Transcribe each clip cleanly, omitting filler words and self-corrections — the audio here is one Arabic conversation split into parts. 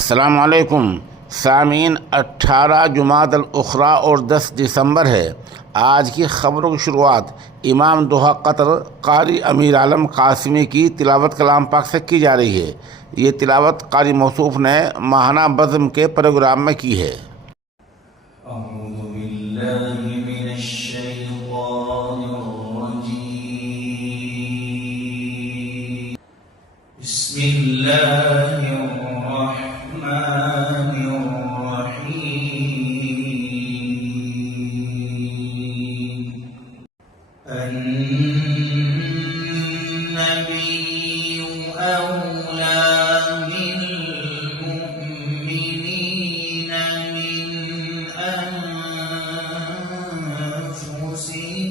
अस्सलामुअलैकुम सामीन। 18 जुमादल उखरा और 10 दिसंबर है। आज की ख़बरों की शुरुआत इमाम दोहा कतर कारी अमीर आलम कासिमी की तिलावत कलाम पाक से की जा रही है। ये तिलावत कारी मौसूफ ने माहाना बज़्म के प्रोग्राम में की है। النبي أولى بالمؤمنين من أنفسهم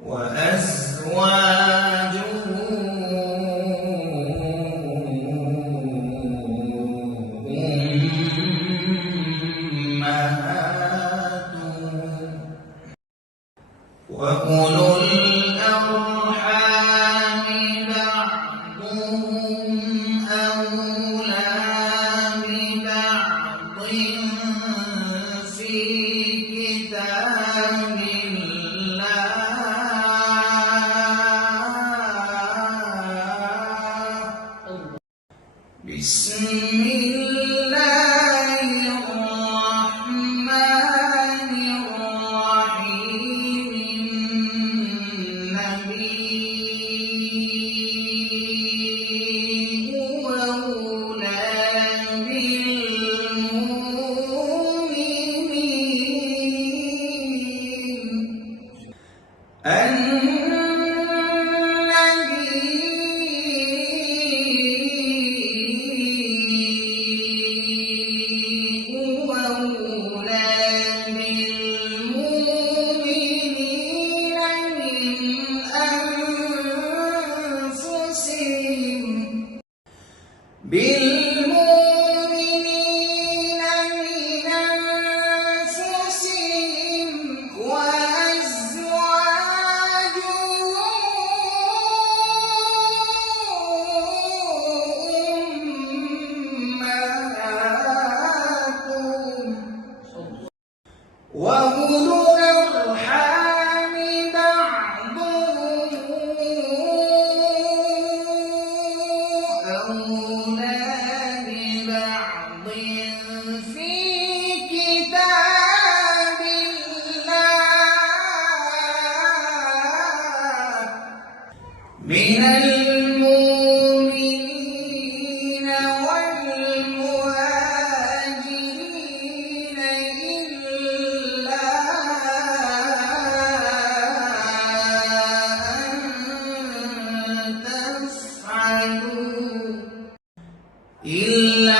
وأزواجه أمهاتهم وأولو الأرحام بعضهم أولى ببعض في كتاب الله. بسم الله الرحمن الرحيم. النبي أولى بالمؤمنين. بالمؤمنين من أنفسهم وأزواجهم أمهاتهم وأولو الأرحام بعضهم أولى ببعض في كتاب الله. من المؤمنين والمهاجرين إلا أن تفعلوا إلى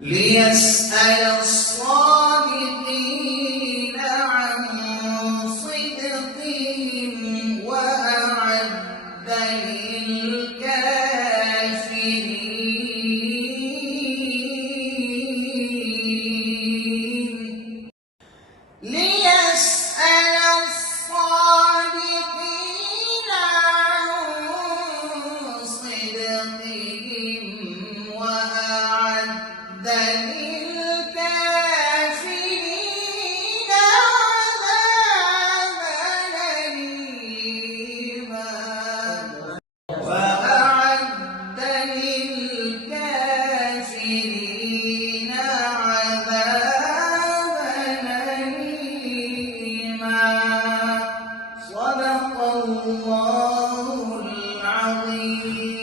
ليسأل الصادقين عن صدقهم وأعد ليسأل الصادقين عن صدقهم وأعد للكافرين عذابا أليما وأعد للكافرين عذابا أليما صدق الله العظيم.